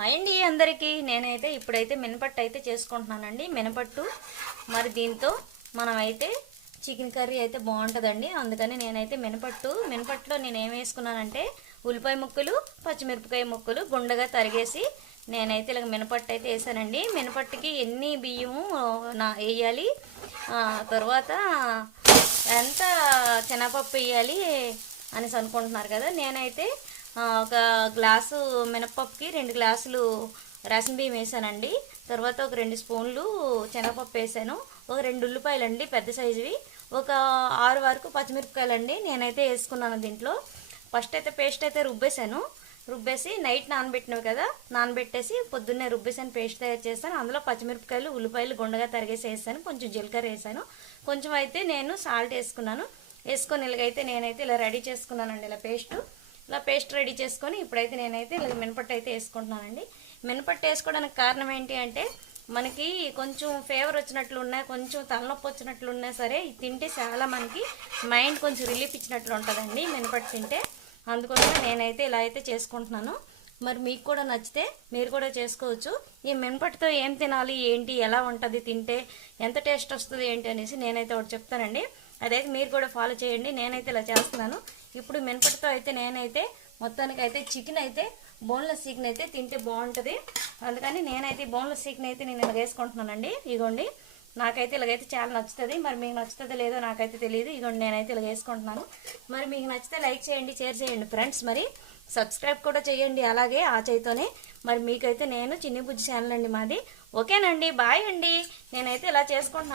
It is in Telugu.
అండి అందరికీ నేనైతే ఇప్పుడైతే మినపట్టు అయితే చేసుకుంటున్నానండి. మినపట్టు మరి దీంతో మనమైతే చికెన్ కర్రీ అయితే బాగుంటుందండి. అందుకని నేనైతే మినపట్టులో నేను ఏం వేసుకున్నానంటే ఉల్లిపాయ ముక్కలు, పచ్చిమిరపకాయ ముక్కలు గుండగా తరిగేసి నేనైతే ఇలా మినపట్టు అయితే వేసానండి. మినపట్టుకి ఎన్ని బియ్యము వేయాలి, తర్వాత ఎంత శనగపప్పు వేయాలి అనేసి అనుకుంటున్నారు కదా. నేనైతే ఒక గ్లాసు మినపప్పుకి 2 గ్లాసులు రేషన్ బియ్యం వేసానండి. తర్వాత ఒక 2 స్పూన్లు శనగపప్పు వేసాను. ఒక 2 ఉల్లిపాయలు అండి పెద్ద సైజువి, ఒక 6 వరకు పచ్చిమిరపకాయలు అండి నేనైతే వేసుకున్నాను. దీంట్లో ఫస్ట్ అయితే పేస్ట్ అయితే రుబ్బేసి నైట్ నానబెట్టినవి కదా, నానబెట్టేసి పొద్దున్నే రుబ్బేసాను, పేస్ట్ తయారు చేస్తాను. అందులో పచ్చిమిరపకాయలు, ఉల్లిపాయలు గుండగా తరిగేసి వేసాను, కొంచెం జీలకర్ర వేసాను, కొంచెం అయితే నేను సాల్ట్ వేసుకొని ఇలాగైతే నేనైతే ఇలా రెడీ చేసుకున్నానండి. ఇలా పేస్ట్ రెడీ చేసుకొని ఇప్పుడైతే నేనైతే ఇలా మినపట్టు అయితే వేసుకుంటున్నానండి. మినపట్టు వేసుకోవడానికి కారణం ఏంటి అంటే మనకి కొంచెం ఫీవర్ వచ్చినట్లున్నా, కొంచెం తలనొప్పి వచ్చినట్లున్నా సరే తింటే చాలా మనకి మైండ్ కొంచెం రిలీఫ్ ఇచ్చినట్లు ఉంటుందండి మినపట్టు తింటే. అందుకోసం నేనైతే ఇలా అయితే చేసుకుంటున్నాను. మరి మీకు కూడా నచ్చితే మీరు కూడా చేసుకోవచ్చు. ఈ మినపట్టుతో ఏం తినాలి, ఏంటి, ఎలా ఉంటుంది, తింటే ఎంత టేస్ట్ వస్తుంది ఏంటి అనేసి నేనైతే ఒకటి చెప్తానండి. అదైతే మీరు కూడా ఫాలో చేయండి. నేనైతే ఇలా చేస్తున్నాను. ఇప్పుడు మినపట్టుతో అయితే నేనైతే మొత్తానికైతే చికెన్ అయితే బోన్లెస్ చికెన్ అయితే తింటే బాగుంటుంది. అందుకని నేనైతే బోన్లెస్ చికెన్ అయితే నేను ఇలా వేసుకుంటున్నానండి. ఇగోండి, నాకైతే ఇలాగైతే చాలా నచ్చుతుంది. మరి మీకు నచ్చుతుందో లేదో నాకైతే తెలియదు. ఇగోండి నేనైతే ఇలా వేసుకుంటున్నాను. మరి మీకు నచ్చితే లైక్ చేయండి, షేర్ చేయండి ఫ్రెండ్స్. మరి సబ్స్క్రైబ్ కూడా చేయండి అలాగే ఆ చేయితోనే. మరి మీకైతే నేను చిన్ని బుజ్జి ఛానల్ అండి మాది. ఓకేనండి, బాయ్ అండి. నేనైతే ఇలా చేసుకుంటున్నాను.